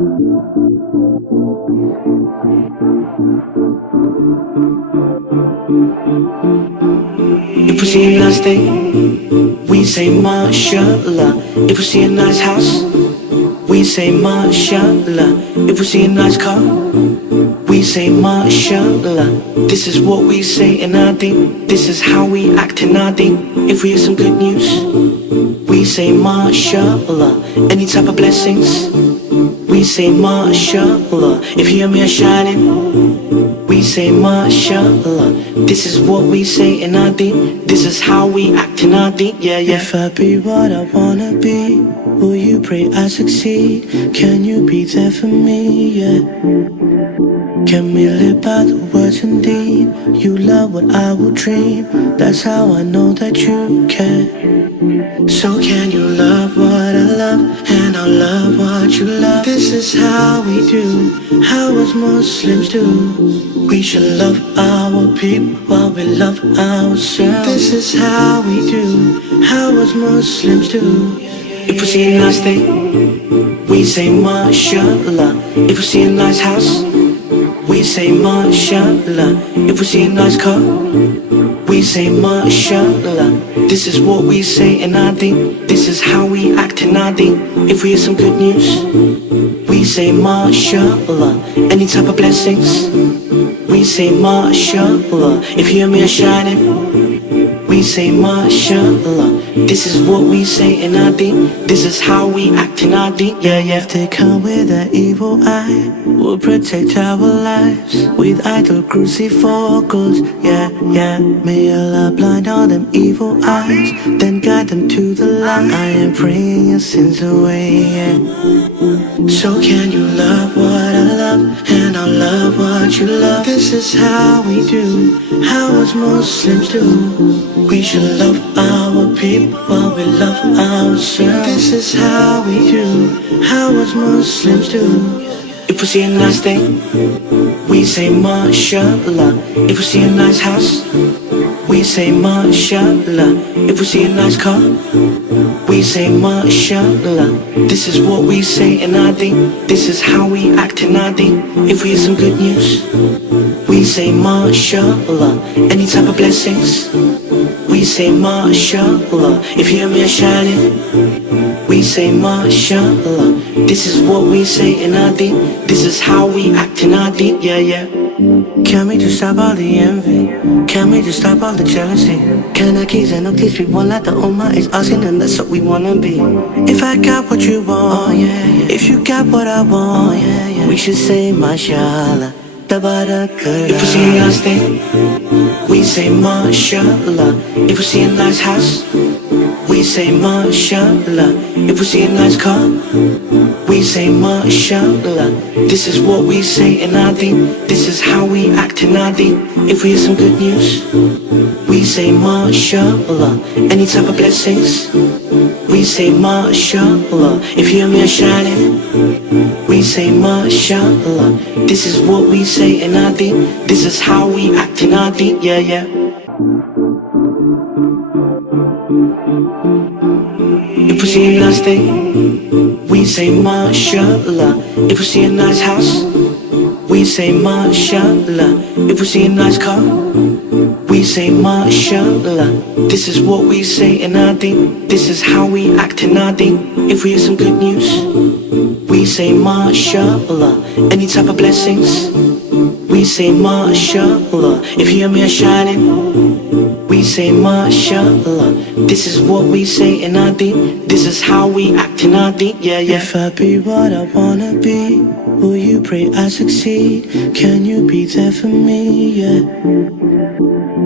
If we see a nice day, we say mashallah. If we see a nice house, we say mashallah. If we see a nice car, we say mashallah. This is what we say in our deen. This is how we act in our deen. If we hear some good news, we say mashallah. Any type of blessings, we say mashallah. If you and me are shining, we say mashallah. This is what we say in our deen. This is how we act in our deen. Yeah, yeah. If I be what I wanna be, will you pray I succeed? Can you be there for me? Yeah. Can we live by the words indeed? You love what I will dream. That's how I know that you care. So can you love what I love, and I'll love what you love. This is how we do, how us Muslims do. We should love our people while we love ourselves. This is how we do, how us Muslims do. If we see a nice day, we say mashallah. If we see a nice house, we say mashallah. If we see a nice car, we say mashallah. This is what we say in our deen. This is how we act in our deen. If we hear some good news, we say mashallah. Any type of blessings, we say mashallah. If you and me are shining, we say mashallah. This is what we say in our deen. This is how we act in our deen. Yeah, yeah. If they come with an evil eye, we'll protect our lives with idol crucifixes. Yeah, yeah. May Allah blind all them evil eyes, then guide them to the light. I am praying your sins away, yeah. So can you love what I love, and I'll love what you love. This is how we do, how us Muslims do. We should love our people while we love ourselves. This is how we do, how us Muslims do. If we see a nice day, we say mashallah. If we see a nice house, we say mashallah. If we see a nice car, we say mashallah. This is what we say in our deen. This is how we act in our deen. If we hear some good news, we say mashallah. Any type of blessings, we say mashallah. If you and me are shining, we say mashallah. This is what we say in our deen. This is how we act in our deen. Yeah, yeah. Can we just stop all the envy? Can we just stop all the jealousy? Can I keys and no teach people like the Ummah is asking, and that's what we wanna be. If I got what you want, oh, yeah, yeah. If you got what I want, oh, yeah, yeah. We should say mashallah. If we see a nice day, we say mashallah. If we see a nice house, we say mashallah. If we see a nice car, we say mashallah. This is what we say in our deen. This is how we act in our deen. If we hear some good news, we say mashallah. Any type of blessings, we say mashallah. If you and me are shining, we say mashallah. This is what we say in our deen. This is how we act in our deen. Yeah, yeah. If we see a nice day, we say mashallah. If we see a nice house, we say mashallah. If we see a nice car, we say mashallah. This is what we say in our deen. This is how we act in our deen. If we hear some good news, we say mashallah. Any type of blessings, we say mashallah. If you and me are shining, we say mashallah. This is what we say in our deen. This is how we act in our deen. Yeah, yeah. If I be what I wanna be, will you pray I succeed? Can you be there for me? Yeah.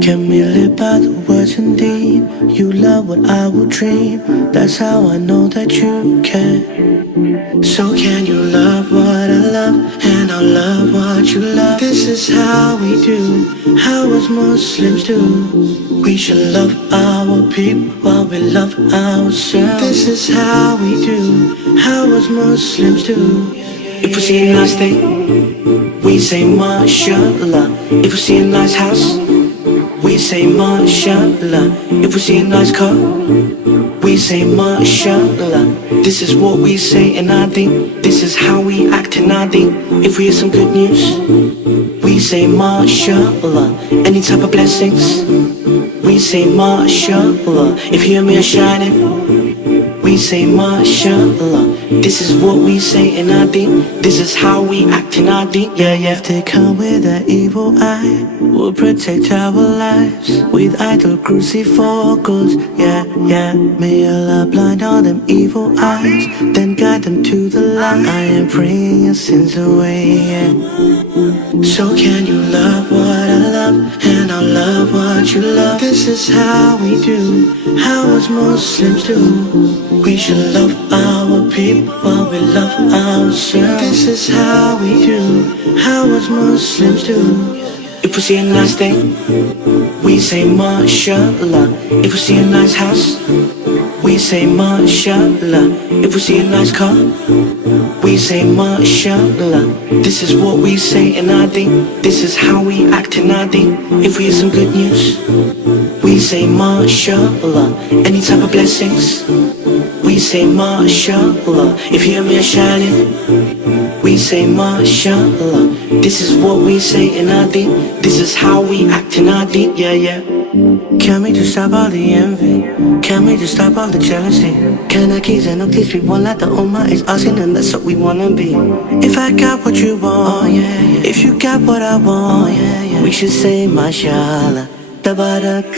Can we live by the words indeed? You love what I will dream. That's how I know that you care. So can you love what I love, and I'll love what you love. This is how we do, how us Muslims do. We should love our people while we love ourselves. This is how we do, how us Muslims do. If we see a nice day, we say mashallah. If we see a nice house, we say mashallah. If we see a nice car, we say mashallah. This is what we say in our deen. This is how we act in our deen. If we hear some good news, we say mashallah. Any type of blessings, we say mashallah. If you and me are shining, we say mashallah. This is what we say in our deen. This is how we act in our deen. Yeah, yeah. If they come with an evil eye, we'll protect our lives with idol crucifixes. Yeah, yeah. May Allah blind all them evil eyes, then guide them to the light. I am praying your sins away, yeah. So can you love what I love, and I'll love what you love. This is how we do, how us Muslims do. We should love our people while we love ourselves. This is how we do, how us Muslims do. If we see a nice thing, we say mashallah. If we see a nice house, we say mashallah. If we see a nice car, we say mashallah. This is what we say in our deen. This is how we act in our deen. If we hear some good news, we say mashallah. Any type of blessings, we say mashallah. If you and me are shining, we say mashallah. This is what we say in our deen. This is how we act in our deen. Yeah, yeah. Can we just stop all the envy? Can we just stop all the jealousy? Can I keys and no these people like the Ummah is asking, and that's what we wanna be. If I got what you want, oh, yeah, yeah. If you got what I want, oh, yeah, yeah. We should say mashallah, tabarak.